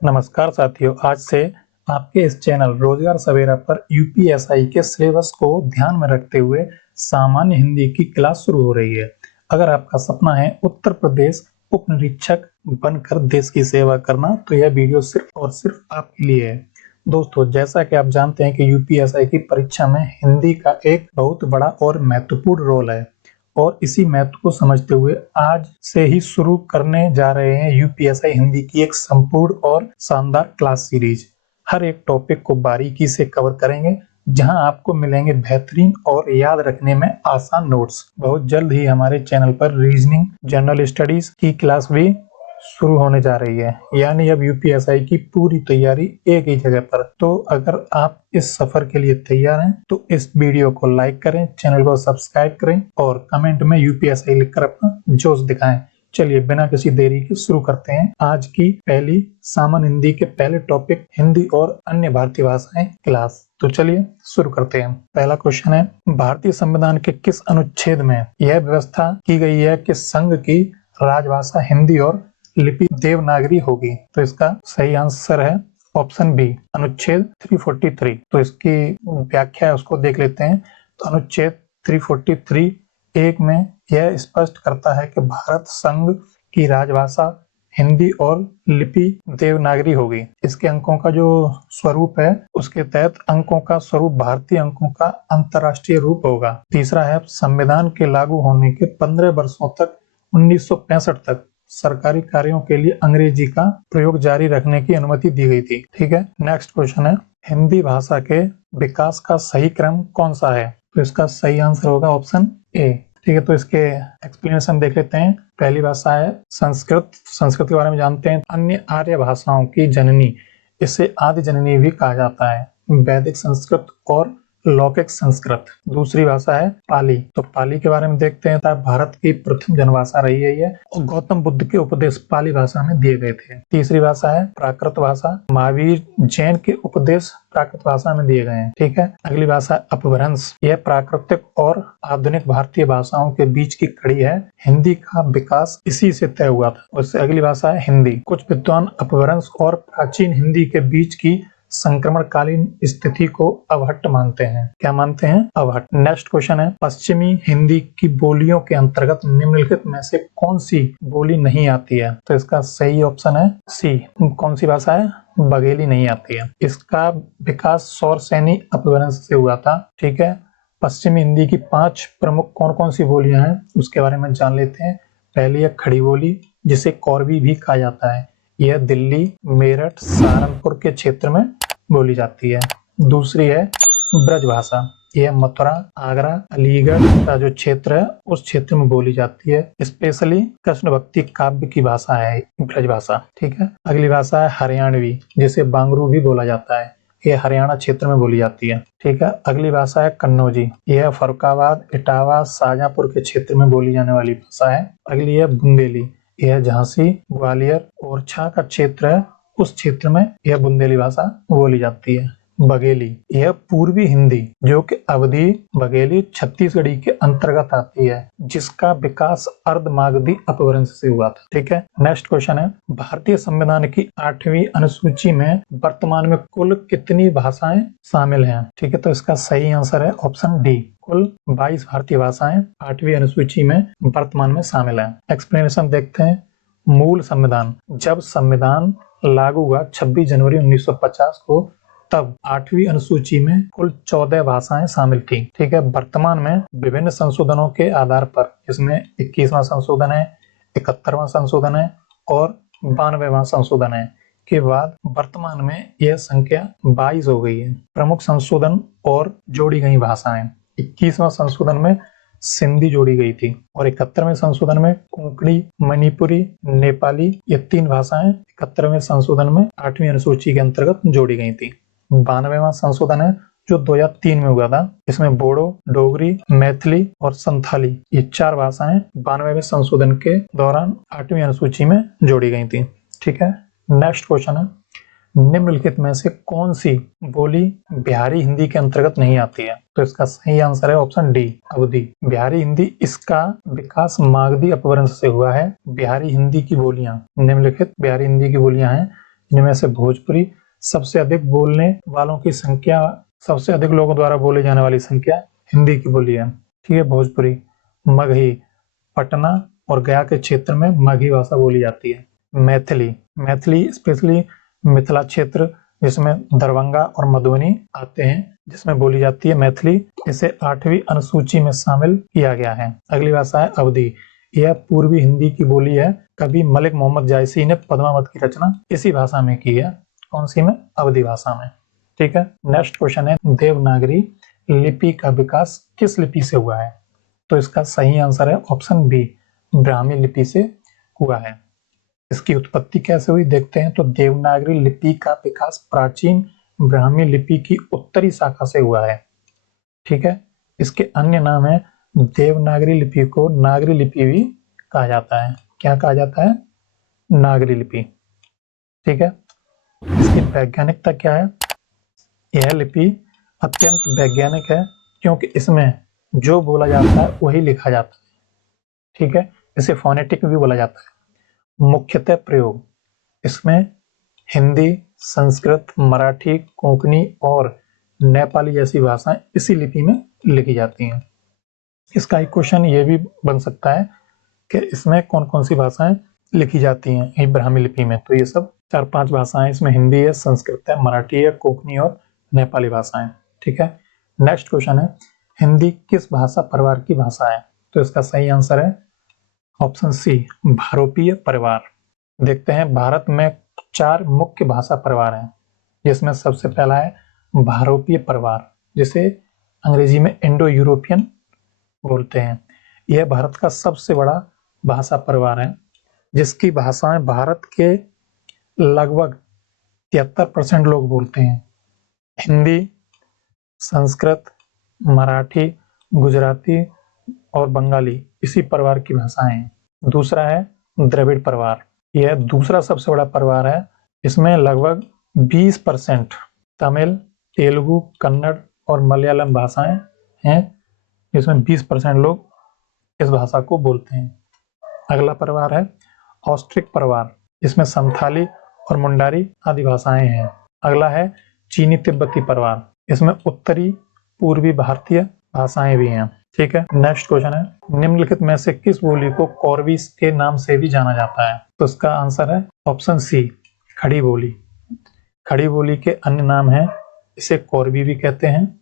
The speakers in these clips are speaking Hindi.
नमस्कार साथियों, आज से आपके इस चैनल रोजगार सवेरा पर यूपीएसआई के सिलेबस को ध्यान में रखते हुए सामान्य हिंदी की क्लास शुरू हो रही है। अगर आपका सपना है उत्तर प्रदेश उप निरीक्षक बनकर देश की सेवा करना, तो यह वीडियो सिर्फ और सिर्फ आपके लिए है। दोस्तों, जैसा कि आप जानते हैं कि यूपीएसआई की परीक्षा में हिंदी का एक बहुत बड़ा और महत्वपूर्ण रोल है और इसी महत्व को समझते हुए आज से ही शुरू करने जा रहे हैं यूपीएसआई हिंदी की एक संपूर्ण और शानदार क्लास सीरीज। हर एक टॉपिक को बारीकी से कवर करेंगे, जहां आपको मिलेंगे बेहतरीन और याद रखने में आसान नोट्स। बहुत जल्द ही हमारे चैनल पर रीजनिंग, जनरल स्टडीज की क्लास भी शुरू होने जा रही है, यानी अब यूपीएसआई की पूरी तैयारी एक ही जगह पर। तो अगर आप इस सफर के लिए तैयार हैं तो इस वीडियो को लाइक करें, चैनल को सब्सक्राइब करें और कमेंट में यूपीएसआई लिखकर अपना जोश दिखाएं। चलिए बिना किसी देरी के शुरू करते हैं आज की पहली सामान्य हिंदी के पहले टॉपिक हिंदी और अन्य भारतीय भाषाएं क्लास। तो चलिए शुरू करते हैं। पहला क्वेश्चन है, भारतीय संविधान के किस अनुच्छेद में यह व्यवस्था की गई है कि संघ की राजभाषा हिंदी और लिपि देवनागरी होगी? तो इसका सही आंसर है ऑप्शन बी, अनुच्छेद 343। तो इसकी व्याख्या है उसको देख लेते हैं। तो अनुच्छेद 343 एक में यह स्पष्ट करता है कि भारत संघ की राजभाषा हिंदी और लिपि देवनागरी होगी। इसके अंकों का जो स्वरूप है, उसके तहत अंकों का स्वरूप भारतीय अंकों का अंतर्राष्ट्रीय रूप होगा। तीसरा है, संविधान के लागू होने के 15 वर्षों तक 1965 तक सरकारी कार्यों के लिए अंग्रेजी का प्रयोग जारी रखने की अनुमति दी गई थी। ठीक है। नेक्स्ट क्वेश्चन है, हिंदी भाषा के विकास का सही क्रम कौन सा है? तो इसका सही आंसर होगा ऑप्शन ए। ठीक है, तो इसके एक्सप्लेनेशन देख लेते हैं। पहली भाषा है संस्कृत। संस्कृत के बारे में जानते हैं। अन्य आर्य भाषाओं की जननी, इसे आदि जननी भी कहा जाता है। वैदिक संस्कृत और लौकिक संस्कृत। दूसरी भाषा है पाली। तो पाली के बारे में देखते हैं। भारत की प्रथम जनभाषा रही है ये और गौतम बुद्ध के उपदेश पाली भाषा में दिए गए थे। तीसरी भाषा है प्राकृत भाषा। महावीर जैन के उपदेश प्राकृत भाषा में दिए गए हैं। ठीक है। अगली भाषा अपभ्रंश। यह प्राकृतिक और आधुनिक भारतीय भाषाओं के बीच की कड़ी है। हिंदी का विकास इसी से तय हुआ था। उससे अगली भाषा है हिंदी। कुछ विद्वान अपभ्रंश और प्राचीन हिंदी के बीच की संक्रमणकालीन स्थिति को अवहट्ट मानते हैं। क्या मानते हैं? अवहट्ट। नेक्स्ट क्वेश्चन है, पश्चिमी हिंदी की बोलियों के अंतर्गत निम्नलिखित में से कौन सी बोली नहीं आती है? तो इसका सही ऑप्शन है सी। कौन सी भाषा है? बघेली नहीं आती है। इसका विकास सौरसेनी अपभ्रंश से हुआ था। ठीक है। पश्चिमी हिंदी की 5 प्रमुख कौन कौन सी बोलियां हैं उसके बारे में जान लेते हैं। पहली है खड़ी बोली, जिसे कौरवी भी कहा जाता है। यह दिल्ली, मेरठ, सहारनपुर के क्षेत्र में बोली जाती है। दूसरी है ब्रज भाषा। यह मथुरा, आगरा, अलीगढ़ का जो क्षेत्र है उस क्षेत्र में बोली जाती है। स्पेशली कृष्ण भक्ति काव्य की भाषा है ब्रज भाषा। ठीक है। अगली भाषा है हरियाणवी, जिसे बांगरू भी बोला जाता है। यह हरियाणा क्षेत्र में बोली जाती है। ठीक है। अगली भाषा है कन्नौजी। यह फरुखाबाद, इटावा, शाहजहांपुर के क्षेत्र में बोली जाने वाली भाषा है। अगली है बुंदेली। यह झांसी, ग्वालियर, ओरछा का क्षेत्र है, उस क्षेत्र में यह बुंदेली भाषा बोली जाती है। बघेली, यह पूर्वी हिंदी जो कि अवधी, बघेली, छत्तीसगढ़ी के अंतर्गत आती है, जिसका विकास अर्धमागधी अपभ्रंश से हुआ था। ठीक है। नेक्स्ट क्वेश्चन है, भारतीय संविधान की 8वीं अनुसूची में वर्तमान में कुल कितनी भाषाएं शामिल हैं? ठीक है, तो इसका सही आंसर है ऑप्शन डी। कुल 22 भारतीय भाषाएं 8वीं अनुसूची में वर्तमान में शामिल हैं। एक्सप्लेनेशन देखते हैं। मूल संविधान, जब संविधान लागू हुआ 26 जनवरी 1950 को, तब 8वीं अनुसूची में कुल 14 भाषाएं शामिल थी। ठीक है। वर्तमान में विभिन्न संशोधनों के आधार पर, इसमें 21वां संशोधन है, 71वां संशोधन है और 92वां संशोधन है के बाद वर्तमान में यह संख्या 22 हो गई है। प्रमुख संशोधन और जोड़ी गई भाषाएं, 21वां संशोधन में सिंधी जोड़ी गई थी और 71वें संशोधन में कोंकणी, मणिपुरी, नेपाली, ये 3 भाषाएं 71वें संशोधन में 8वीं अनुसूची के अंतर्गत जोड़ी गई थी। 92वां संशोधन है जो 2003 में हुआ था। इसमें बोडो, डोगरी, मैथिली और संथाली, ये 4 भाषाएं 92वें संशोधन के दौरान 8वीं अनुसूची में जोड़ी गई थी। ठीक है। नेक्स्ट क्वेश्चन है, निम्नलिखित में से कौन सी बोली बिहारी हिंदी के अंतर्गत नहीं आती है? तो इसका सही आंसर है ऑप्शन डी, अवधी। बिहारी हिंदी, इसका विकास मागधी अपभ्रंश से हुआ है। बिहारी हिंदी की बोलियां, निम्नलिखित बिहारी हिंदी की बोलियां हैं इनमें से भोजपुरी सबसे अधिक बोलने वालों की संख्या, सबसे अधिक लोगों द्वारा बोले जाने वाली संख्या हिंदी की बोली है। ठीक है, भोजपुरी। मगही, पटना और गया के क्षेत्र में मगही भाषा बोली जाती है। मैथिली, मैथिली स्पेशली मिथिला क्षेत्र जिसमें दरभंगा और मधुबनी आते हैं, जिसमें बोली जाती है मैथिली। इसे 8वीं अनुसूची में शामिल किया गया है। अगली भाषा है अवधी। यह पूर्वी हिंदी की बोली है। कवि मलिक मोहम्मद जायसी ने पद्मावत की रचना इसी भाषा में की है। कौन सी में? अवधी भाषा में। ठीक है। नेक्स्ट क्वेश्चन है देवनागरी लिपि का विकास किस लिपि से हुआ है? तो इसका सही आंसर है ऑप्शन बी, ब्राह्मी लिपि से हुआ है। इसकी उत्पत्ति कैसे हुई देखते हैं। तो देवनागरी लिपि का विकास प्राचीन ब्राह्मी लिपि की उत्तरी शाखा से हुआ है। ठीक है। इसके अन्य नाम है, देवनागरी लिपि को नागरी लिपि भी कहा जाता है। क्या कहा जाता है? नागरी लिपि। ठीक है। इसकी वैज्ञानिकता क्या है? यह लिपि अत्यंत वैज्ञानिक है क्योंकि इसमें जो बोला जाता है वही लिखा जाता है। ठीक है। इसे फोनेटिक भी बोला जाता है। मुख्यतः प्रयोग इसमें हिंदी, संस्कृत, मराठी, कोंकणी और नेपाली जैसी भाषाएं इसी लिपि में लिखी जाती हैं। इसका एक क्वेश्चन ये भी बन सकता है कि इसमें कौन कौन सी भाषाएं लिखी जाती हैं ये ब्राह्मी लिपि में। तो ये सब 4-5 भाषाएं इसमें हिंदी है, संस्कृत है, मराठी है, कोंकणी और नेपाली भाषाएं। ठीक है। नेक्स्ट क्वेश्चन है हिंदी किस भाषा परिवार की भाषा है? तो इसका सही आंसर है ऑप्शन सी, भारोपीय परिवार। देखते हैं, भारत में 4 मुख्य भाषा परिवार हैं, जिसमें सबसे पहला है भारोपीय परिवार, जिसे अंग्रेजी में इंडो यूरोपियन बोलते हैं। यह भारत का सबसे बड़ा भाषा परिवार है, जिसकी भाषाएं भारत के लगभग 73% लोग बोलते हैं। हिंदी, संस्कृत, मराठी, गुजराती और बंगाली इसी परिवार की भाषाएं हैं। दूसरा है द्रविड़ परिवार। यह दूसरा सबसे बड़ा परिवार है। इसमें लगभग 20% तमिल, तेलुगु, कन्नड़ और मलयालम भाषाएं हैं, जिसमें 20% लोग इस भाषा को बोलते हैं। अगला परिवार है ऑस्ट्रिक परिवार, इसमें संथाली और मुंडारी आदि भाषाएं हैं। अगला है चीनी तिब्बती परिवार, इसमें उत्तरी पूर्वी भारतीय भाषाएं भी हैं। ठीक है। नेक्स्ट क्वेश्चन है निम्नलिखित में से किस बोली को कोरवी के नाम से भी जाना जाता है? तो इसका आंसर है ऑप्शन सी, खड़ी बोली। खड़ी बोली के अन्य नाम है, इसे कोरवी भी कहते हैं।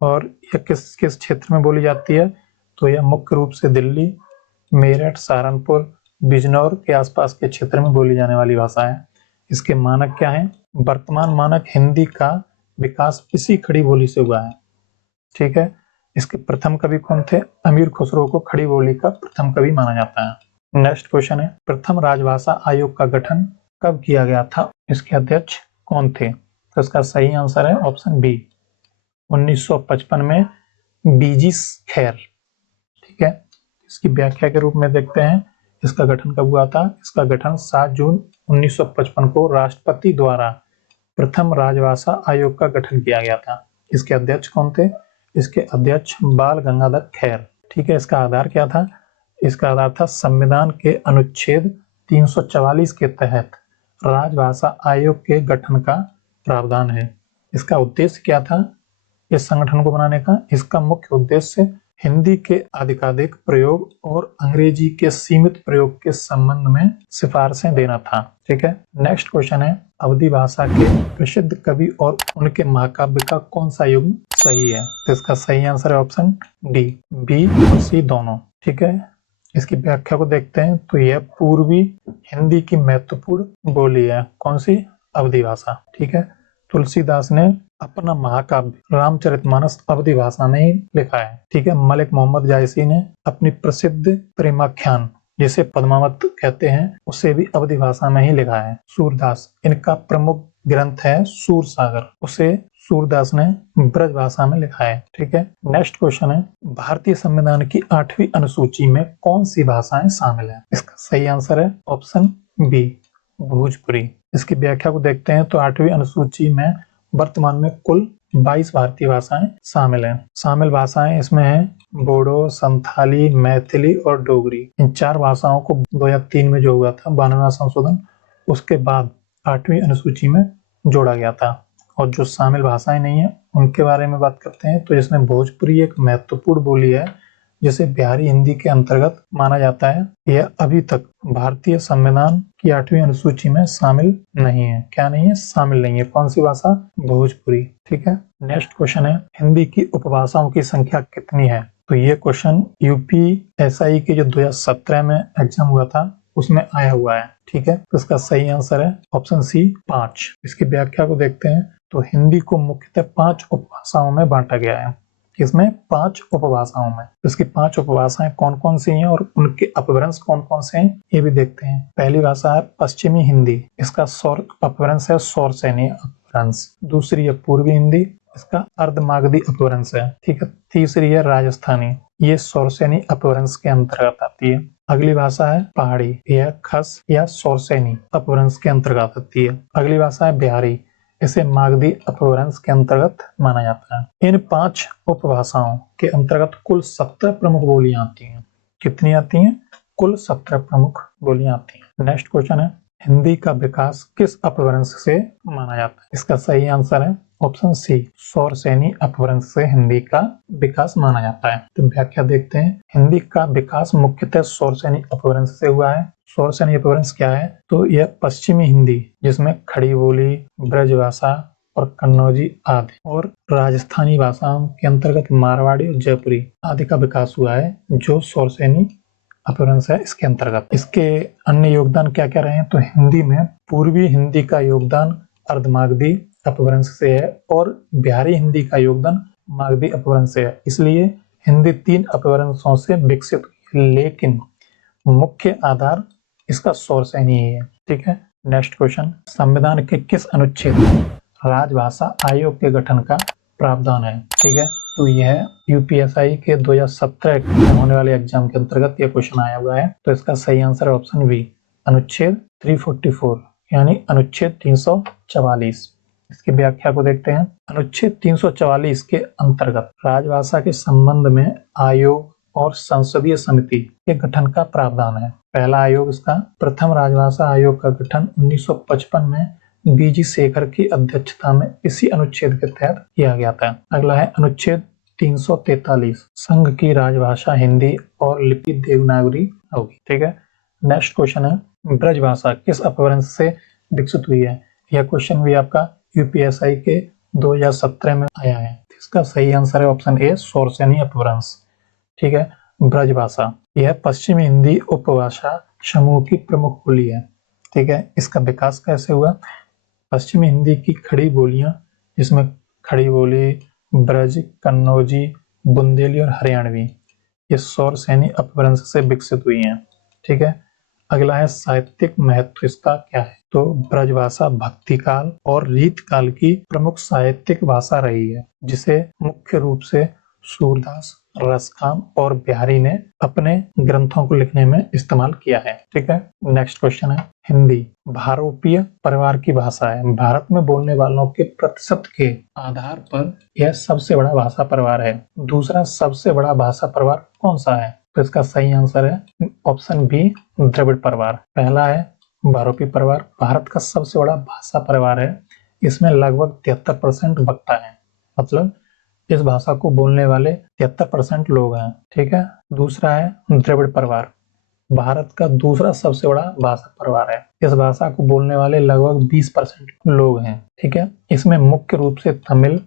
और यह किस किस क्षेत्र में बोली जाती है? तो यह मुख्य रूप से दिल्ली, मेरठ, सहारनपुर, बिजनौर के आसपास के क्षेत्र में बोली जाने वाली भाषा है। इसके मानक क्या है? वर्तमान मानक हिंदी का विकास इसी खड़ी बोली से हुआ है। ठीक है। इसके प्रथम कवि कौन थे? अमीर खुसरो को खड़ी बोली का प्रथम कवि माना जाता है। नेक्स्ट क्वेश्चन है प्रथम राजभाषा आयोग का गठन कब किया गया था? इसके अध्यक्ष कौन थे? तो इसका सही आंसर है ऑप्शन बी, 1955 में बीजिस खैर। ठीक है। इसकी व्याख्या के रूप में देखते हैं इसका गठन कब हुआ था। इसका गठन 7 जून 1955 को राष्ट्रपति द्वारा प्रथम राजभाषा आयोग का गठन किया गया था। इसके अध्यक्ष कौन थे? इसके अध्यक्ष बाल गंगाधर खैर। ठीक है। इसका आधार क्या था? इसका आधार था संविधान के अनुच्छेद 344 के तहत राजभाषा आयोग के गठन का प्रावधान है। इसका उद्देश्य क्या था इस संगठन को बनाने का? इसका मुख्य उद्देश्य हिंदी के अधिकाधिक प्रयोग और अंग्रेजी के सीमित प्रयोग के संबंध में सिफारिशें देना था। ठीक है। नेक्स्ट क्वेश्चन है अवधी भाषा के प्रसिद्ध कवि और उनके महाकाव्य का कौन सा युग्म सही है? तो इसका सही आंसर है ऑप्शन डी, बी और सी दोनों। ठीक है। इसकी व्याख्या को देखते हैं तो यह पूर्वी हिंदी की महत्वपूर्ण बोली है। कौन सी? अवधी भाषा। ठीक है। तुलसीदास ने अपना महाकाव्य रामचरितमानस अवधी भाषा में ही लिखा है। ठीक है। मलिक मोहम्मद जायसी ने अपनी प्रसिद्ध प्रेमाख्यान, जिसे पद्मावत कहते हैं, उसे भी अवधी भाषा में ही लिखा है। सूरदास, इनका प्रमुख ग्रंथ है सूरसागर, उसे सूरदास ने ब्रज भाषा में लिखा है। ठीक है। नेक्स्ट क्वेश्चन है भारतीय संविधान की 8वीं अनुसूची में कौन सी भाषाएं शामिल है? इसका सही आंसर है ऑप्शन बी, भोजपुरी। इसकी व्याख्या को देखते हैं तो 8वीं अनुसूची में वर्तमान में कुल 22 भारतीय भाषाएं शामिल हैं। शामिल भाषाएं इसमें हैं बोडो, संथाली, मैथिली और डोगरी। इन 4 भाषाओं को 2003 में जो हुआ था 92वां संशोधन, उसके बाद 8वीं अनुसूची में जोड़ा गया था। और जो शामिल भाषाएं नहीं है उनके बारे में बात करते हैं, तो इसमें भोजपुरी एक महत्वपूर्ण बोली है जिसे बिहारी हिंदी के अंतर्गत माना जाता है। यह अभी तक भारतीय संविधान की 8वीं अनुसूची में शामिल नहीं है। क्या नहीं है? शामिल नहीं है। कौन सी भाषा? भोजपुरी। ठीक है। नेक्स्ट क्वेश्चन है, हिंदी की उपभाषाओं की संख्या कितनी है? तो ये क्वेश्चन यूपीएसआई के जो 2017 में एग्जाम हुआ था उसमें आया हुआ है। ठीक है। तो इसका सही आंसर है ऑप्शन सी 5। इसकी व्याख्या को देखते हैं तो हिंदी को मुख्यतः 5 उपभाषाओं में बांटा गया है। इसमें 5 उपभाषाओं में। इसकी 5 उपभाषाएं कौन कौन सी हैं और उनके अपभ्रंश कौन कौन से हैं ये भी देखते हैं। पहली भाषा है पश्चिमी हिंदी, इसका अपभ्रंश है सौरसेनी अपभ्रंश। दूसरी है पूर्वी हिंदी, इसका अर्धमागधी अपभ्रंश है। ठीक है। तीसरी है राजस्थानी, ये सौरसेनी अपभ्रंश के अंतर्गत आती है। अगली भाषा है पहाड़ी, यह खस या सौरसेनी अपभ्रंश के अंतर्गत आती है। अगली भाषा है बिहारी, इसे मागधी अपभ्रंश के अंतर्गत माना जाता है। इन 5 उपभाषाओं के अंतर्गत कुल 17 प्रमुख बोलियां आती हैं। कितनी आती हैं? कुल 17 प्रमुख बोलियां आती हैं। नेक्स्ट क्वेश्चन है, हिंदी का विकास किस अपभ्रंश से माना जाता है? इसका सही आंसर है ऑप्शन सी, सौरसेनी अपभ्रंश से हिंदी का विकास माना जाता है। तो व्याख्या देखते हैं। हिंदी का विकास मुख्यतः सौरसेनी अपभ्रंश से हुआ है। सौरसेनी अपभ्रंश क्या है? तो यह पश्चिमी हिंदी जिसमें खड़ी बोली, ब्रजभाषा और कन्नौजी आदि और राजस्थानी भाषाओं के अंतर्गत मारवाड़ी और जयपुरी आदि का विकास हुआ है, जो सौरसेनी अपभ्रंश है इसके अंतर्गत। इसके अन्य योगदान क्या क्या रहे हैं? तो हिंदी में पूर्वी हिंदी का योगदान अर्धमागधी अपभ्रंश से है और बिहारी हिंदी का योगदान मागधी अपभ्रंश से है। इसलिए हिंदी 3 अपभ्रंशों से विकसित हुई है, लेकिन मुख्य आधार इसका सौरसेनी ही है। ठीक है। नेक्स्ट क्वेश्चन, संविधान के किस अनुच्छेद में राजभाषा आयोग के गठन का प्रावधान है? ठीक है। तो यह यूपीएसआई के 2017 होने वाले एग्जाम के अंतर्गत यह क्वेश्चन आया हुआ है। तो इसका सही आंसर है ऑप्शन बी, अनुच्छेद 344 यानी अनुच्छेद 344। इसकी व्याख्या को देखते हैं। अनुच्छेद 344 के अंतर्गत राजभाषा के संबंध में आयोग और संसदीय समिति के गठन का प्रावधान है। पहला आयोग इसका प्रथम राजभाषा आयोग का गठन 1955 में बीजी शेखर की अध्यक्षता में इसी अनुच्छेद के तहत किया गया था। अगला है अनुच्छेद 343, संघ की राजभाषा हिंदी और लिपि देवनागरी होगी। ठीक है। नेक्स्ट क्वेश्चन है, ब्रजभाषा किस अपभ्रंश से विकसित हुई है? यह क्वेश्चन भी आपका यूपीएसआई के 2017 में आया है। इसका सही आंसर है ऑप्शन ए, सौरसेनी अपभ्रंश। ठीक है। ब्रजभाषा यह पश्चिमी हिंदी उपभाषा समूह की प्रमुख बोली है। ठीक है। इसका विकास कैसे हुआ? पश्चिमी हिंदी की खड़ी बोलियां, जिसमें खड़ी बोली, ब्रज, कन्नौजी, बुंदेली और हरियाणवी, ये सौरसेनी अपभ्रंश से विकसित हुई हैं। ठीक है। अगला है साहित्यिक महत्व इसका क्या है? तो ब्रजभाषा भक्ति काल और रीत काल की प्रमुख साहित्यिक भाषा रही है, जिसे मुख्य रूप से सूरदास, रसखान और बिहारी ने अपने ग्रंथों को लिखने में इस्तेमाल किया है। ठीक है। नेक्स्ट क्वेश्चन है, हिंदी भारोपीय परिवार की भाषा है। भारत में बोलने वालों के प्रतिशत के आधार पर यह सबसे बड़ा भाषा परिवार है। दूसरा सबसे बड़ा भाषा परिवार कौन सा है? तो इसका सही आंसर है ऑप्शन बी, द्रविड़ परिवार। पहला है भारोपीय परिवार, भारत का सबसे बड़ा भाषा परिवार है। इसमें लगभग 73% वक्ता है, मतलब इस भाषा को बोलने वाले 73% लोग हैं। ठीक है। दूसरा है द्रविड़ परिवार, भारत का दूसरा सबसे बड़ा भाषा परिवार है। इस भाषा को बोलने वाले लगभग 20% लोग हैं। ठीक है। इसमें मुख्य रूप से तमिल,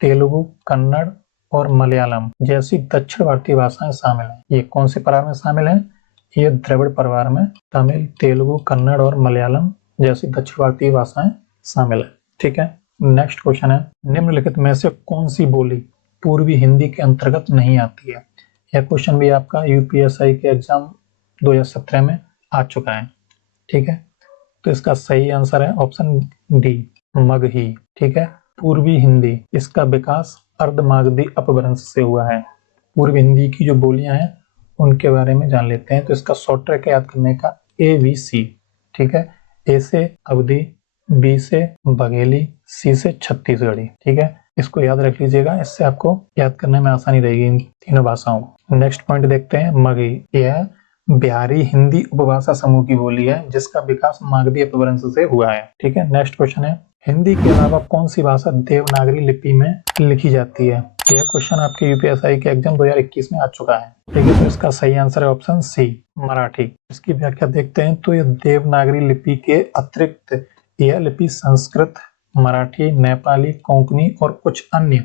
तेलुगु, कन्नड़ और मलयालम जैसी दक्षिण भारतीय भाषाएं शामिल हैं। ये कौन से परिवार में शामिल हैं? ये द्रविड़ परिवार में तमिल, तेलुगु, कन्नड़ और मलयालम जैसी दक्षिण भारतीय भाषाएं शामिल है। ठीक है। नेक्स्ट क्वेश्चन है, निम्नलिखित में से कौन सी बोली पूर्वी हिंदी के अंतर्गत नहीं आती है? यह क्वेश्चन भी आपका यूपीएसआई के एग्जाम 2017 में आ चुका है। ठीक है। तो इसका सही आंसर है ऑप्शन डी, मगही। ठीक है। पूर्वी हिंदी, इसका विकास अर्धमागधी अपभ्रंश से हुआ है। पूर्वी हिंदी की जो बोलियां हैं उनके बारे में जान लेते हैं। तो इसका शॉर्ट ट्रैक याद करने का ABC। ठीक है। ए से अवधी, बी से बघेली, सी से छत्तीसगढ़ी। ठीक है। इसको याद रख लीजिएगा, इससे आपको याद करने में आसानी रहेगी इन तीनों भाषाओं को। नेक्स्ट पॉइंट देखते हैं, मगही। यह बिहारी हिंदी उपभाषा समूह की बोली है जिसका विकास मागधी अपभ्रंश से हुआ है। ठीक है, नेक्स्ट क्वेश्चन है, हिंदी के अलावा कौन सी भाषा देवनागरी लिपि में लिखी जाती है? यह क्वेश्चन आपके यूपीएसआई के एग्जाम 2021 में आ चुका है। ठीक है, तो इसका सही आंसर है ऑप्शन सी, मराठी। इसकी व्याख्या देखते हैं तो यह देवनागरी लिपि के अतिरिक्त यह लिपि संस्कृत, मराठी, नेपाली, कोंकणी और कुछ अन्य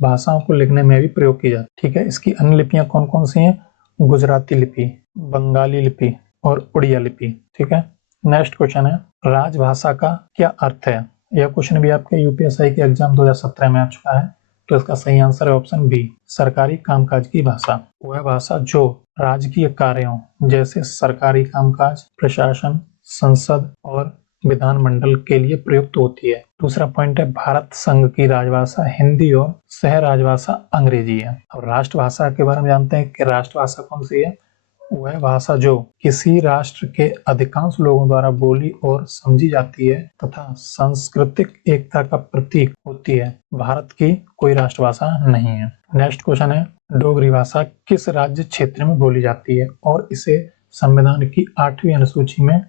भाषाओं को लिखने में भी प्रयोग की जाती है। ठीक है, इसकी अन्य लिपियां कौन कौन सी हैं? गुजराती लिपि, बंगाली लिपि और उड़िया लिपि। ठीक है, नेक्स्ट क्वेश्चन है, राजभाषा का क्या अर्थ है? यह क्वेश्चन भी आपके यूपीएसआई के एग्जाम 2017 में आ चुका है। तो इसका सही आंसर है ऑप्शन बी, सरकारी कामकाज की भाषा। वह भाषा जो राजकीय कार्यों जैसे सरकारी कामकाज, प्रशासन, संसद और विधानमंडल के लिए प्रयुक्त होती है। दूसरा पॉइंट है, भारत संघ की राजभाषा हिंदी और सह राजभाषा अंग्रेजी है। अब राष्ट्रभाषा के बारे में जानते हैं कि राष्ट्रभाषा कौन सी है? वह भाषा जो किसी राष्ट्र के अधिकांश लोगों द्वारा बोली और समझी जाती है तथा सांस्कृतिक एकता का प्रतीक होती है। भारत की कोई राष्ट्रभाषा नहीं है। नेक्स्ट क्वेश्चन है, डोगरी भाषा किस राज्य क्षेत्र में बोली जाती है और इसे संविधान की 8वीं अनुसूची में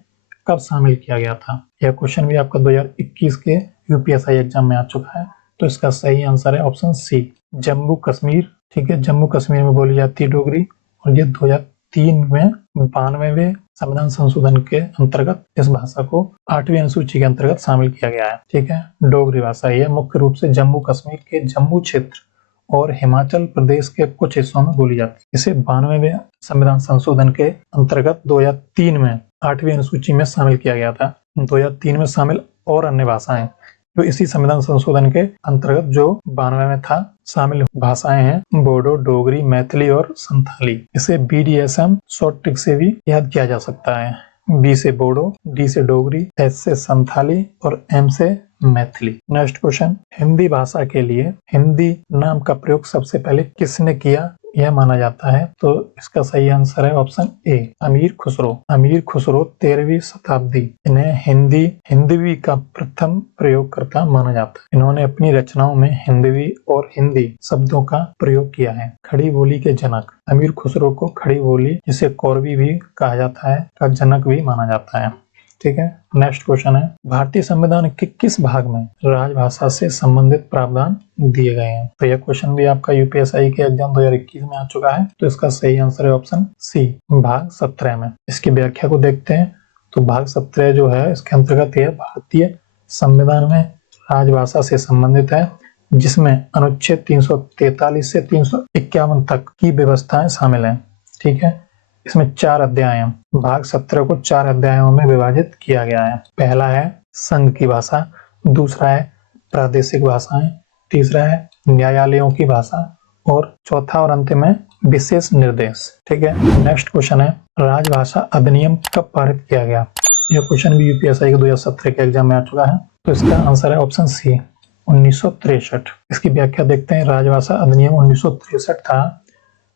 कब शामिल किया गया था? यह क्वेश्चन भी आपका 2021 के यूपीएसआई एग्जाम में आ चुका है। तो इसका सही आंसर है ऑप्शन सी, जम्मू कश्मीर। ठीक है, जम्मू कश्मीर में बोली जाती है डोगरी और ये 2003 में 92वें संविधान संशोधन के अंतर्गत इस भाषा को 8वीं अनुसूची के अंतर्गत शामिल किया गया है। ठीक है, डोगरी भाषा यह मुख्य रूप से जम्मू कश्मीर के जम्मू क्षेत्र और हिमाचल प्रदेश के कुछ हिस्सों में बोली जाती है। इसे 92वें संविधान संशोधन के अंतर्गत 2003 में 8वीं अनुसूची में शामिल किया गया था। 2003 में शामिल और अन्य भाषाएं जो इसी संविधान संशोधन के अंतर्गत जो 92 में था शामिल भाषाएं हैं बोडो, डोगरी, मैथिली और संथाली। इसे BDSM शॉर्ट ट्रिक से भी याद किया जा सकता है। B से बोडो, D से डोगरी, S से संथाली और M से मैथिली। नेक्स्ट क्वेश्चन, हिंदी भाषा के लिए हिंदी नाम का प्रयोग सबसे पहले किसने किया यह माना जाता है? तो इसका सही आंसर है ऑप्शन ए, अमीर खुसरो। अमीर खुसरो 13वीं शताब्दी इन्हें हिंदवी का प्रथम प्रयोगकर्ता माना जाता है। इन्होंने अपनी रचनाओं में हिंदवी और हिंदी शब्दों का प्रयोग किया है। खड़ी बोली के जनक अमीर खुसरो को खड़ी बोली जिसे कौरवी भी कहा जाता है का जनक भी माना जाता है। ठीक है, नेक्स्ट क्वेश्चन है, भारतीय संविधान के किस भाग में राजभाषा से संबंधित प्रावधान दिए गए हैं? तो यह क्वेश्चन भी आपका यूपीएसआई के एग्जाम 2021 में आ चुका है। तो इसका सही आंसर है ऑप्शन सी, भाग 17 में। इसकी व्याख्या को देखते हैं तो भाग 17 जो है इसके अंतर्गत यह भारतीय संविधान में राजभाषा से संबंधित है, जिसमें अनुच्छेद 343 से 351 तक की व्यवस्थाएं शामिल है। ठीक है, इसमें 4 अध्याय हैं। भाग 17 को 4 अध्यायों में विभाजित किया गया है। पहला है संघ की भाषा, दूसरा है प्रादेशिक भाषाएं, तीसरा है न्यायालयों की भाषा और चौथा और अंतिम है विशेष निर्देश। ठीक है, नेक्स्ट क्वेश्चन है, राजभाषा अधिनियम कब पारित किया गया? यह क्वेश्चन भी यूपीएसआई के 2017 के एग्जाम में आ चुका है। तो इसका आंसर है ऑप्शन सी, 1963। इसकी व्याख्या देखते हैं, राजभाषा अधिनियम 1963 था।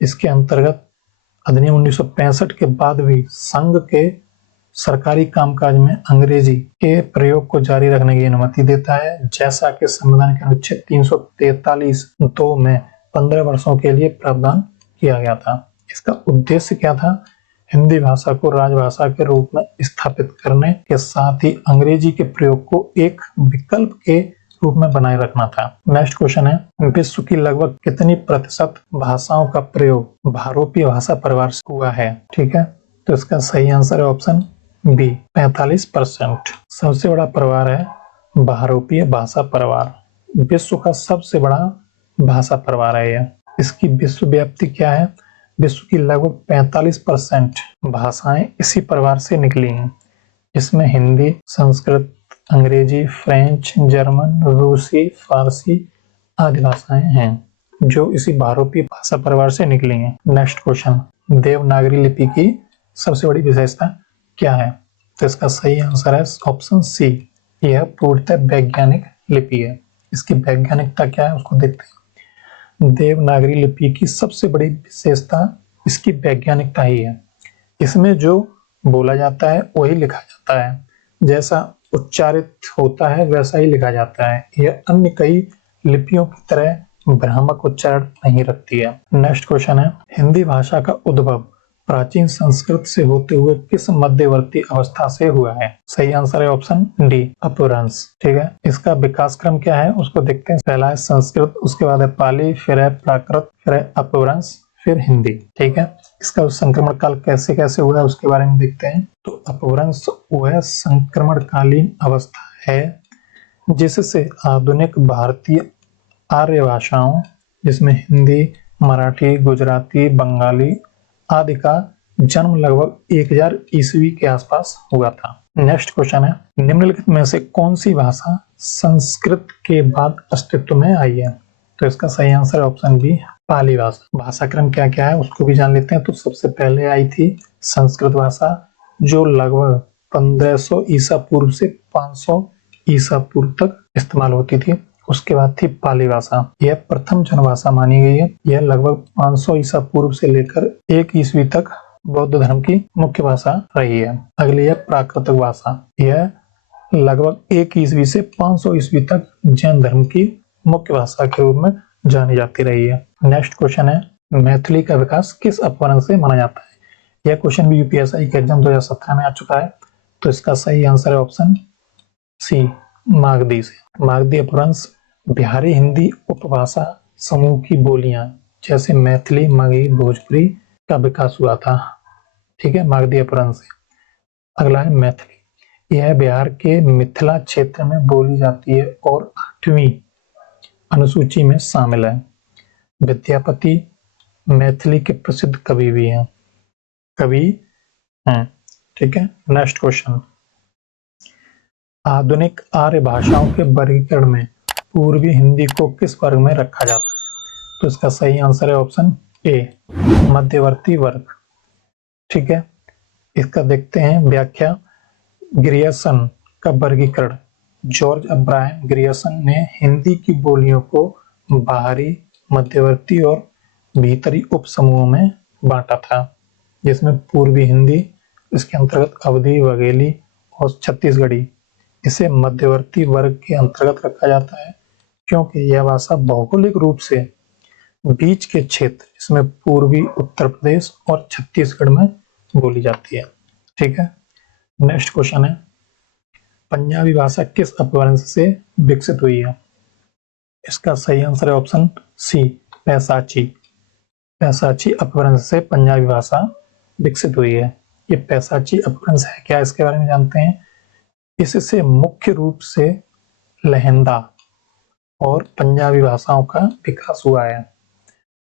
इसके अंतर्गत अधिनियम 1965 के बाद भी संघ के सरकारी कामकाज में अंग्रेजी के प्रयोग को जारी रखने की अनुमति देता है, जैसा कि संविधान के अनुच्छेद 343(2) में 15 वर्षों के लिए प्रावधान किया गया था। इसका उद्देश्य क्या था? हिंदी भाषा को राजभाषा के रूप में स्थापित करने के साथ ही अंग्रेजी के प्रयोग को एक विकल्प के रूप में बनाए रखना था। नेक्स्ट क्वेश्चन है, विश्व की लगभग कितनी प्रतिशत भाषाओं का प्रयोग भारोपीय भाषा परिवार से हुआ है? ठीक है, तो इसका सही आंसर है ऑप्शन बी, 45%। सबसे बड़ा परिवार है भारोपीय भाषा परिवार। विश्व का सबसे बड़ा भाषा परिवार है यह। इसकी विश्व व्याप्ति क्या है? विश्व की लगभग 45% भाषाएं इसी परिवार से निकली हैं। इसमें हिंदी, संस्कृत, अंग्रेजी, फ्रेंच, जर्मन, रूसी, फारसी आदि भाषाएं हैं जो इसी भारोपीय भाषा परिवार से निकली हैं। नेक्स्ट क्वेश्चन, देवनागरी लिपि की सबसे बड़ी विशेषता क्या है? तो इसका सही आंसर है ऑप्शन सी, यह पूर्णतः वैज्ञानिक लिपि है। इसकी वैज्ञानिकता क्या है उसको देखते हैं। देवनागरी लिपि की सबसे बड़ी विशेषता इसकी वैज्ञानिकता ही है। इसमें जो बोला जाता है वही लिखा जाता है, जैसा उच्चारित होता है वैसा ही लिखा जाता है। यह अन्य कई लिपियों की तरह भ्रामक उच्चारण नहीं रखती है। नेक्स्ट क्वेश्चन है, हिंदी भाषा का उद्भव प्राचीन संस्कृत से होते हुए किस मध्यवर्ती अवस्था से हुआ है? सही आंसर है ऑप्शन डी, अपभ्रंश। ठीक है, इसका विकास क्रम क्या है उसको देखते हैं। पहला है संस्कृत, उसके बाद है पाली, फिर है प्राकृत, फिर है अपभ्रंश, फिर हिंदी। ठीक है, इसका संक्रमण काल कैसे कैसे हुआ है उसके बारे में देखते हैं। तो अपभ्रंश वह संक्रमण कालीन अवस्था है जिससे आधुनिक भारतीय आर्य भाषाओं जिसमें हिंदी, मराठी, गुजराती, बंगाली आदि का जन्म लगभग 1000 ईस्वी के आसपास हुआ था। नेक्स्ट क्वेश्चन है, निम्नलिखित में से कौन सी भाषा संस्कृत के बाद अस्तित्व में आई है? तो इसका सही आंसर है ऑप्शन बी, पाली भाषा। भाषा क्रम क्या क्या है उसको भी जान लेते हैं। तो सबसे पहले आई थी संस्कृत भाषा जो लगभग 1500 ईसा पूर्व से 500 ईसा पूर्व तक इस्तेमाल होती थी। उसके बाद थी पाली भाषा, यह प्रथम जनभाषा मानी गई है। यह लगभग 500 ईसा पूर्व से लेकर 1 ईस्वी तक बौद्ध धर्म की मुख्य भाषा रही है। अगली है प्राकृतिक भाषा, यह लगभग 1 ईस्वी से 500 ईस्वी तक जैन धर्म की मुख्य भाषा के रूप में जानी जाती रही है। नेक्स्ट क्वेश्चन है, मैथिली का विकास किस अपभ्रंश से माना जाता है? यह क्वेश्चन भी यूपीएससी के एग्जाम 2017 में आ चुका है। तो इसका सही आंसर है ऑप्शन सी, मागधी से। मागधी अपभ्रंश बिहारी हिंदी उपभाषा समूह की बोलियां जैसे मैथिली, मगही, भोजपुरी का विकास हुआ था। ठीक है, मागधी अपभ्रंश से। अगला है मैथिली, यह बिहार के मिथिला क्षेत्र में बोली जाती है और 8वीं अनुसूची में शामिल है। विद्यापति मैथिली के प्रसिद्ध कवि भी हैं, कवि हैं। ठीक है, नेक्स्ट क्वेश्चन, आधुनिक आर्य भाषाओं के वर्गीकरण में पूर्वी हिंदी को किस वर्ग में रखा जाता है? तो इसका सही आंसर है ऑप्शन ए, मध्यवर्ती वर्ग। ठीक है, इसका देखते हैं व्याख्या। ग्रियर्सन का वर्गीकरण, जॉर्ज अब्राहम ग्रियर्सन ने हिंदी की बोलियों को बाहरी, मध्यवर्ती और भीतरी उप समूहों में बांटा था, जिसमें पूर्वी हिंदी, इसके अंतर्गत अवधी, बघेली और छत्तीसगढ़ी, इसे मध्यवर्ती वर्ग के अंतर्गत रखा जाता है क्योंकि यह भाषा भौगोलिक रूप से बीच के क्षेत्र जिसमें पूर्वी उत्तर प्रदेश और छत्तीसगढ़ में बोली जाती है। ठीक है, नेक्स्ट क्वेश्चन है, पंजाबी भाषा किस अपभ्रंश से विकसित हुई है? इसका सही आंसर है ऑप्शन सी, पैसाची। पैसाची अपभ्रंश से पंजाबी भाषा विकसित हुई है। ये पैसाची अपभ्रंश है क्या, इसके बारे में जानते हैं। इससे मुख्य रूप से लहंदा और पंजाबी भाषाओं का विकास हुआ है।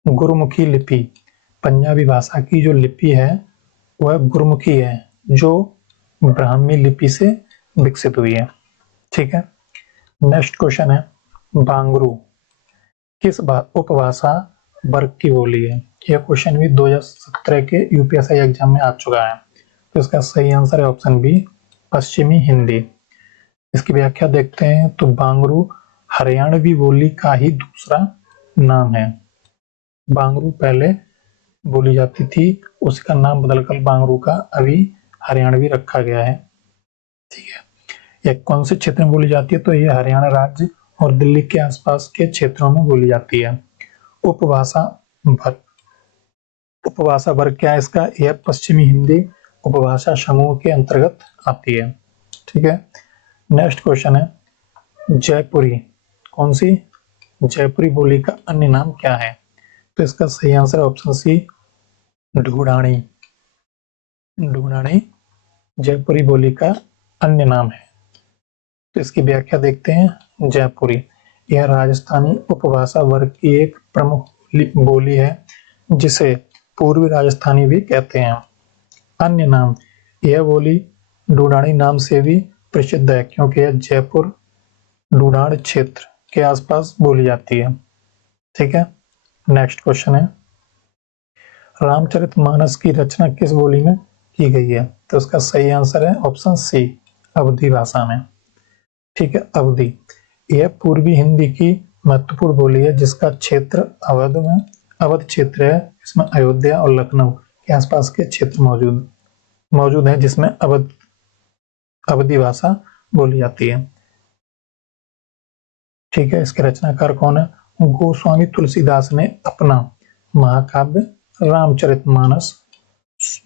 गुरुमुखी लिपि, पंजाबी भाषा की जो लिपि है वह गुरुमुखी है जो ब्राह्मी लिपि से विकसित हुई है। ठीक है, नेक्स्ट क्वेश्चन है, बांगरू किस उपभाषा वर्ग की बोली है? यह क्वेश्चन भी 2017 के यूपीएससी एग्जाम में आ चुका है। तो इसका सही आंसर है ऑप्शन बी, पश्चिमी हिंदी। इसकी व्याख्या देखते हैं। तो बांगरू हरियाणवी बोली का ही दूसरा नाम है। बांगरू पहले बोली जाती थी, उसका नाम बदलकर बांगरू का अभी हरियाणवी रखा गया है। ठीक है, यह कौन से क्षेत्र में बोली जाती है? तो यह हरियाणा राज्य और दिल्ली के आसपास के क्षेत्रों में बोली जाती है। उपभाषा वर्ग, उपभाषा वर्ग क्या है इसका? यह पश्चिमी हिंदी उपभाषा समूह के अंतर्गत आती है। ठीक है, नेक्स्ट क्वेश्चन है, जयपुरी, कौन सी? जयपुरी बोली का अन्य नाम क्या है? तो इसका सही आंसर है ऑप्शन सी, ढूंढानी। ढूंढानी जयपुरी बोली का अन्य नाम है। तो इसकी व्याख्या देखते हैं। जयपुरी यह राजस्थानी उपभाषा वर्ग की एक प्रमुख बोली है जिसे पूर्वी राजस्थानी भी कहते हैं। अन्य नाम, यह बोली ढूंढानी नाम से भी प्रसिद्ध है क्योंकि यह जयपुर ढूंढाड़ क्षेत्र के आसपास बोली जाती है। ठीक है, नेक्स्ट क्वेश्चन है, रामचरितमानस की रचना किस बोली में की गई है? तो इसका सही आंसर है ऑप्शन सी, अवधी भाषा में। ठीक है, अवधी यह पूर्वी हिंदी की महत्वपूर्ण बोली है जिसका क्षेत्र अवध क्षेत्र है। इसमें अयोध्या और लखनऊ के आसपास के क्षेत्र मौजूद है जिसमें अवधी भाषा बोली जाती है। ठीक है, इसके रचनाकार कौन है? गोस्वामी तुलसीदास ने अपना महाकाव्य रामचरितमानस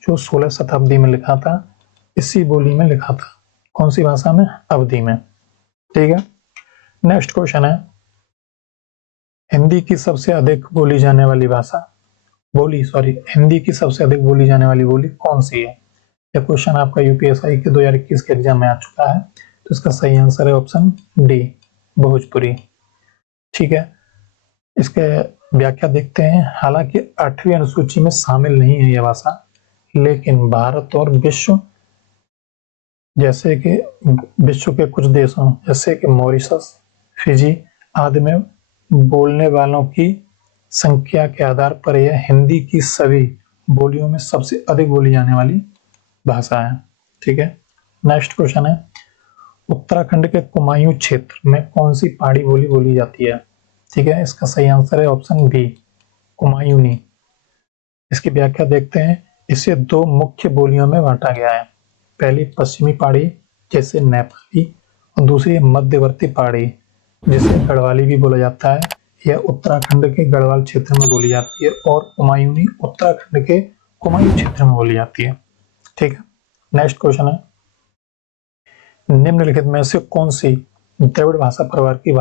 जो 16 शताब्दी में लिखा था, इसी बोली में लिखा था। कौन सी भाषा में? अवधी में। ठीक है। नेक्स्ट क्वेश्चन है, हिंदी की सबसे अधिक बोली जाने वाली हिंदी की सबसे अधिक बोली जाने वाली बोली कौन सी है? यह क्वेश्चन आपका यूपीएसआई के 2021 के एग्जाम में आ चुका है। तो इसका सही आंसर है ऑप्शन डी, भोजपुरी। ठीक है। इसके व्याख्या देखते हैं। हालांकि 8वीं अनुसूची में शामिल नहीं है यह भाषा, लेकिन भारत और विश्व के कुछ देशों जैसे कि मॉरिशस, फिजी आदि में बोलने वालों की संख्या के आधार पर यह हिंदी की सभी बोलियों में सबसे अधिक बोली जाने वाली भाषा है। ठीक है। नेक्स्ट क्वेश्चन है, उत्तराखंड के कुमायूं क्षेत्र में कौन सी पहाड़ी बोली बोली जाती है? ठीक है। इसका सही आंसर है ऑप्शन बी, कुमायूनी। इसकी व्याख्या देखते हैं। इसे दो मुख्य बोलियों में बांटा गया है। पहली पश्चिमी पहाड़ी जैसे नेपाली, और दूसरी मध्यवर्ती पहाड़ी जिसे गढ़वाली भी बोला जाता है। यह उत्तराखंड के गढ़वाल क्षेत्र में बोली जाती है और कुमायूनी उत्तराखंड के कुमायूं क्षेत्र में बोली जाती है। ठीक है। नेक्स्ट क्वेश्चन है, निम्नलिखित में से कौन सी द्रविड़ भाषा परिवार की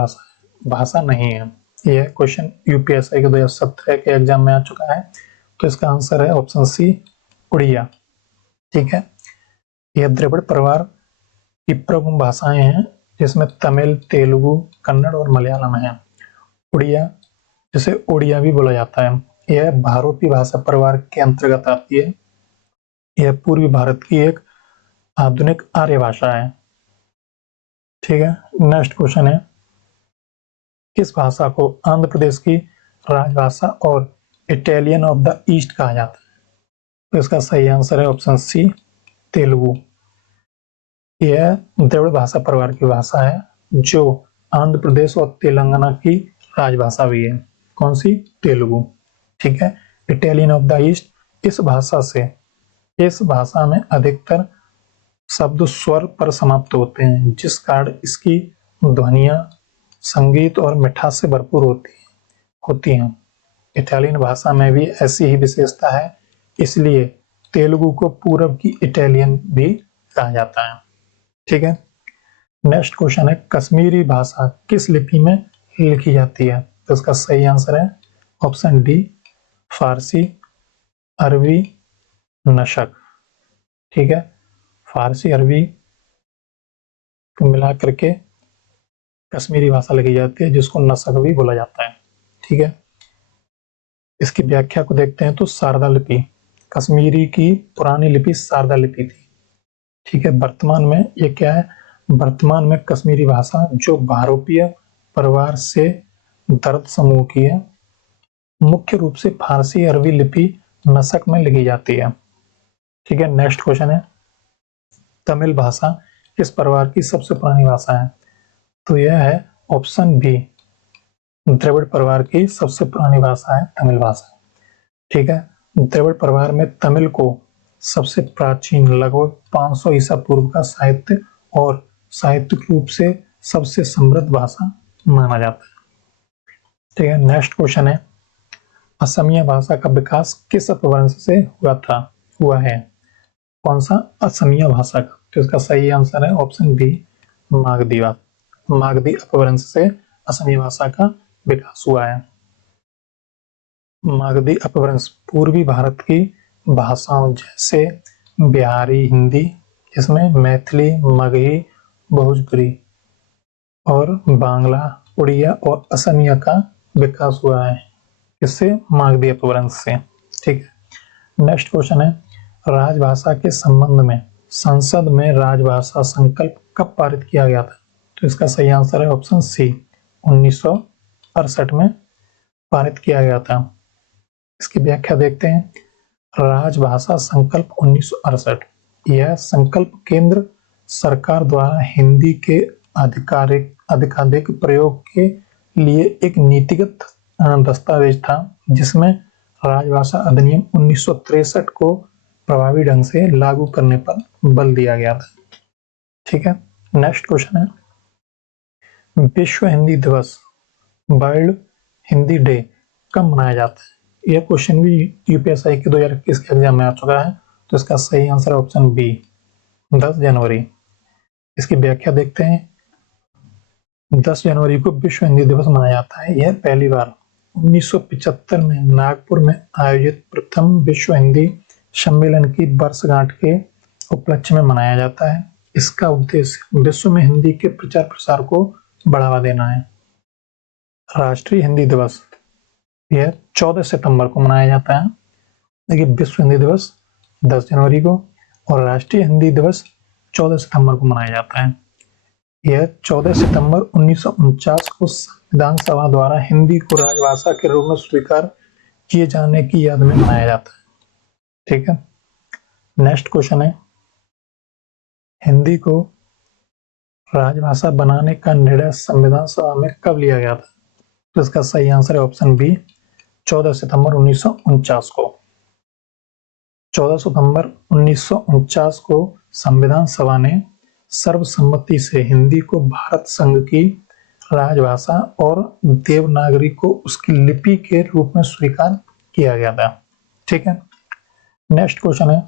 भाषा नहीं है? यह क्वेश्चन यूपीएसआई के 2017 के एग्जाम में आ चुका है। तो इसका आंसर है ऑप्शन सी, उड़िया। ठीक है। यह द्रविड़ परिवार की प्रमुख भाषाएं हैं, जिसमें तमिल, तेलुगु, कन्नड़ और मलयालम है। उड़िया, जिसे उड़िया भी बोला जाता है, यह भारोपी भाषा परिवार के अंतर्गत आती है। यह पूर्वी भारत की एक आधुनिक आर्य भाषा है। ठीक है। नेक्स्ट क्वेश्चन है, किस भाषा को आंध्र प्रदेश की राजभाषा और इटालियन ऑफ द ईस्ट कहा जाता है? तो इसका सही आंसर है ऑप्शन सी, तेलुगु। यह द्रविड़ भाषा परिवार की भाषा है, जो आंध्र प्रदेश और तेलंगाना की राजभाषा भी है। कौन सी? तेलुगु। ठीक है। इटालियन ऑफ द ईस्ट, इस भाषा में अधिकतर शब्द स्वर पर समाप्त होते हैं, जिस कारण इसकी ध्वनियां संगीत और मिठास से भरपूर होती हैं। इटालियन भाषा में भी ऐसी ही विशेषता है, इसलिए तेलुगु को पूरब की इटालियन भी कहा जाता है। ठीक है। नेक्स्ट क्वेश्चन है, कश्मीरी भाषा किस लिपि में लिखी जाती है? तो इसका सही आंसर है ऑप्शन डी, फारसी, अरबी, नशक। ठीक है। फारसी अरबी को मिला करके कश्मीरी भाषा लिखी जाती है, जिसको नशक भी बोला जाता है। ठीक है। इसकी व्याख्या को देखते हैं। तो शारदा लिपि, कश्मीरी की पुरानी लिपि शारदा लिपि थी। ठीक है। वर्तमान में ये क्या है? वर्तमान में कश्मीरी भाषा जो भारोपीय परिवार से दर्द समूह की है, मुख्य रूप से फारसी अरबी लिपि नशक में लिखी जाती है। ठीक है। नेक्स्ट क्वेश्चन है, तमिल भाषा किस परिवार की सबसे पुरानी भाषा है? तो यह है ऑप्शन बी, द्रविड़ परिवार की सबसे पुरानी भाषा है तमिल भाषा। ठीक है। द्रविड़ परिवार में तमिल को सबसे प्राचीन लगभग 500 ईसा पूर्व का साहित्य और साहित्यिक रूप से सबसे समृद्ध भाषा माना जाता है। ठीक है। नेक्स्ट क्वेश्चन है, असमिया भाषा का विकास किस अपभ्रंश से हुआ है? कौन सा? असमिया भाषा का। तो इसका सही आंसर है ऑप्शन बी, मागधी अपभ्रंश से असमिया भाषा का विकास हुआ है। मागधी अपभ्रंश पूर्वी भारत की भाषाओं जैसे बिहारी हिंदी, इसमें मैथिली, मगही, भोजपुरी और बांग्ला, उड़िया और असमिया का विकास हुआ है। इससे मागधी अपभ्रंश से। ठीक है। नेक्स्ट क्वेश्चन है, राजभाषा के संबंध में संसद में राजभाषा संकल्प कब पारित किया गया था? तो इसका सही आंसर है ऑप्शन सी, 1968 में पारित किया गया था। इसकी व्याख्या देखते हैं। राजभाषा संकल्प 1968, यह संकल्प केंद्र सरकार द्वारा हिंदी के अधिकाधिक प्रयोग के लिए एक नीतिगत दस्तावेज था, जिसमें राजभाषा अधिनियम 1963 को प्रभावी ढंग से लागू करने पर बल दिया गया था। ठीक है। नेक्स्ट क्वेश्चन है, विश्व हिंदी दिवस, वर्ल्ड हिंदी डे कब मनाया जाता है? यह क्वेश्चन भी यूपीएसआई के 2021 के एग्जाम में आ चुका है। तो इसका सही आंसर है ऑप्शन बी 10 जनवरी। इसकी व्याख्या देखते हैं। 10 जनवरी को विश्व हिंदी दिवस मनाया जाता है। यह पहली बार 1975 में नागपुर में आयोजित प्रथम विश्व हिंदी सम्मेलन की वर्षगांठ के उपलक्ष्य में मनाया जाता है। इसका उद्देश्य विश्व में हिंदी के प्रचार प्रसार को बढ़ावा देना है। राष्ट्रीय हिंदी दिवस यह 14 सितंबर को मनाया जाता है। देखिए, विश्व हिंदी दिवस 10 जनवरी को और राष्ट्रीय हिंदी दिवस 14 सितंबर को मनाया जाता है। यह 14 सितंबर 1949 को संविधान सभा द्वारा हिंदी को राजभाषा के रूप में स्वीकार किए जाने की याद में मनाया जाता है। ठीक है, नेक्स्ट क्वेश्चन है, हिंदी को राजभाषा बनाने का निर्णय संविधान सभा में कब लिया गया था? तो इसका सही आंसर है ऑप्शन बी 14 सितंबर 1949 को। 14 सितंबर 1949 को संविधान सभा ने सर्वसम्मति से हिंदी को भारत संघ की राजभाषा और देवनागरी को उसकी लिपि के रूप में स्वीकार किया गया था। ठीक है, नेक्स्ट क्वेश्चन है,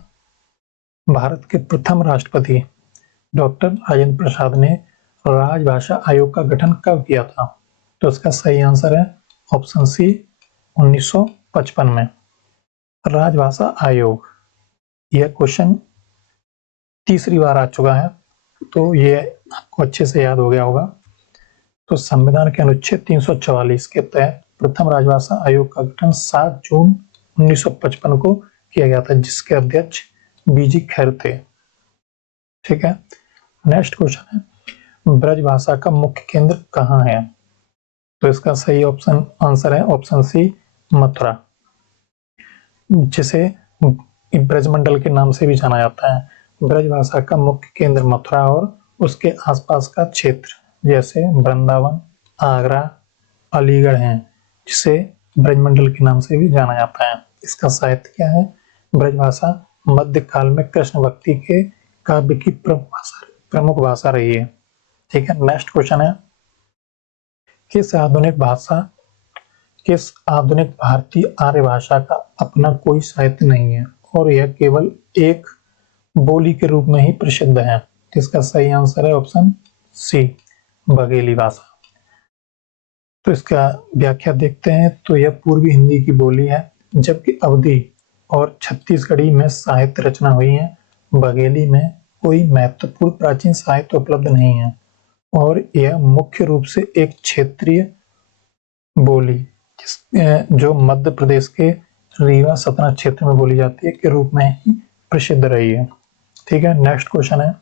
भारत के प्रथम राष्ट्रपति डॉक्टर राजेंद्र प्रसाद ने राजभाषा आयोग का गठन कब किया था? तो इसका सही आंसर है ऑप्शन सी 1955 में। राजभाषा आयोग, यह क्वेश्चन तीसरी बार आ चुका है, तो ये आपको अच्छे से याद हो गया होगा। तो संविधान के अनुच्छेद 344 के तहत प्रथम राजभाषा आयोग का गठन 7 जून 1955 को किया गया था, जिसके अध्यक्ष बीजी खैर थे। ठीक है, नेक्स्ट क्वेश्चन है, ब्रजभाषा का मुख्य केंद्र कहाँ है? तो इसका सही ऑप्शन आंसर है ऑप्शन सी मथुरा, जिसे ब्रजमंडल के नाम से भी जाना जाता है। ब्रजभाषा का मुख्य केंद्र मथुरा और उसके आसपास का क्षेत्र जैसे वृंदावन, आगरा, अलीगढ़ हैं, जिसे ब्रजमंडल के नाम से भी जाना जाता है। इसका साहित्य क्या है? ब्रजभाषा मध्यकाल में कृष्ण भक्ति के काव्य की प्रमुख भाषा रही है। ठीक है, नेक्स्ट क्वेश्चन है, किस आधुनिक भारतीय आर्य भाषा का अपना कोई साहित्य नहीं है और यह केवल एक बोली के रूप में ही प्रसिद्ध है? इसका सही आंसर है ऑप्शन सी बघेली भाषा। तो इसका व्याख्या देखते हैं। तो यह पूर्वी हिंदी की बोली है, जबकि अवधी और छत्तीसगढ़ी में साहित्य रचना हुई है। बघेली में कोई महत्वपूर्ण प्राचीन साहित्य उपलब्ध नहीं है और यह मुख्य रूप से एक क्षेत्रीय बोली जो मध्य प्रदेश के रीवा सतना क्षेत्र में बोली जाती है के रूप में ही प्रसिद्ध रही है। ठीक है, नेक्स्ट क्वेश्चन है,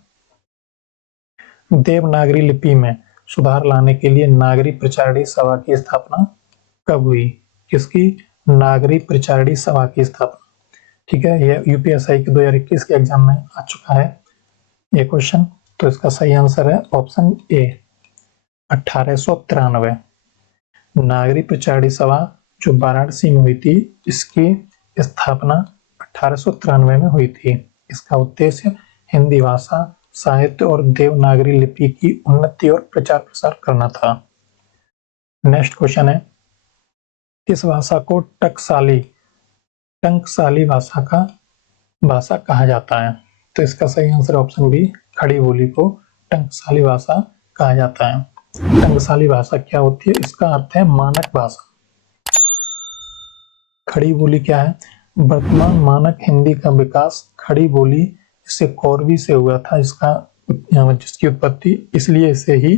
देवनागरी लिपि में सुधार लाने के लिए नागरी प्रचारणी सभा की स्थापना कब हुई? किसकी? नागरी प्रचारणी सभा की स्थापना। ठीक है, यह यूपीएसआई के 2021 के एग्जाम में आ चुका है ये क्वेश्चन। तो इसका सही आंसर है ऑप्शन ए 1893। नागरी प्रचारणी सभा जो वाराणसी में हुई थी, इसकी स्थापना 1893 में हुई थी। इसका उद्देश्य हिंदी भाषा, साहित्य और देवनागरी लिपि की उन्नति और प्रचार प्रसार करना था। नेक्स्ट क्वेश्चन है, इस भाषा को टंकसाली भाषा कहा जाता है? तो इसका सही आंसर ऑप्शन बी खड़ी बोली को टंकसाली भाषा कहा जाता है। टंकसाली भाषा क्या होती है? इसका अर्थ है मानक भाषा। खड़ी बोली क्या है? वर्तमान मानक हिंदी का विकास खड़ी बोली से कौरवी से हुआ था, जिसकी उत्पत्ति, इसलिए इसे ही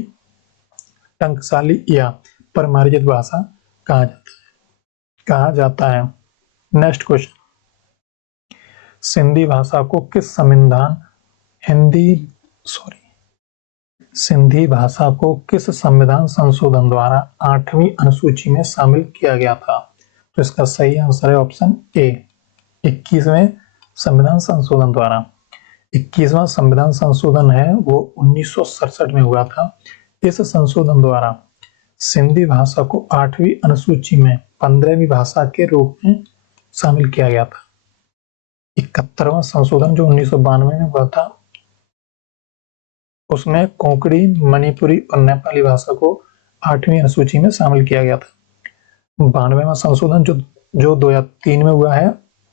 टंकसाली या परिमार्जित भाषा कहा जाता है। नेक्स्ट क्वेश्चन, सिंधी भाषा को किस संविधान संशोधन द्वारा 8वीं अनुसूची में शामिल किया गया था? तो इसका सही आंसर है ऑप्शन ए 21वें संविधान संशोधन द्वारा। 21वां संविधान संशोधन है वो 1967 में हुआ था। इस संशोधन द्वारा सिंधी भाषा को 8वीं अनुसूची में 15वीं भाषा के रूप में शामिल किया गया था। 71वां संशोधन जो 1992 में हुआ था, उसमें कोंकणी, मणिपुरी और नेपाली भाषा को 8वीं अनुसूची में शामिल किया गया था। 92वां संशोधन जो 2003 में हुआ है,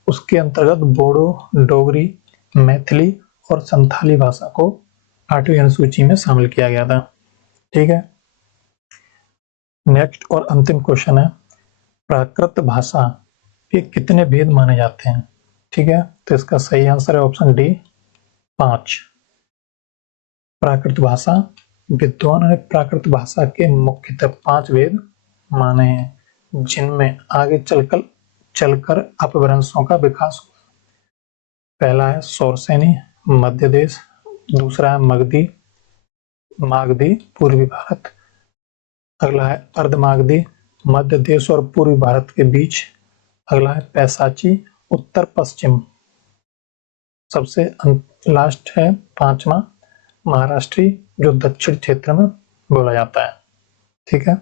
उसके अंतर्गत बोडो, डोगरी, मैथिली और संथाली भाषा को 8वीं अनुसूची में शामिल किया गया था। ठीक है, नेक्स्ट और अंतिम क्वेश्चन है, प्राकृत भाषा के कितने भेद माने जाते हैं? ठीक है, तो इसका सही आंसर है ऑप्शन डी 5। प्राकृत भाषा, विद्वानों ने प्राकृत भाषा के मुख्यतः 5 भेद माने हैं, जिनमें आगे चलकर अपभ्रंशों का विकास हुआ। पहला है शौरसेनी मध्य देश, दूसरा है मागधी पूर्वी भारत, अगला है अर्धमागधी मध्य देश और पूर्वी भारत के बीच, अगला है पैसाची उत्तर पश्चिम, सबसे लास्ट है 5वां महाराष्ट्री जो दक्षिण क्षेत्र में बोला जाता है। ठीक है,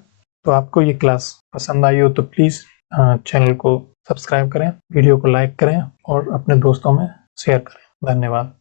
तो आपको ये क्लास पसंद आई हो तो प्लीज़ चैनल को सब्सक्राइब करें, वीडियो को लाइक करें और अपने दोस्तों में शेयर करें। धन्यवाद।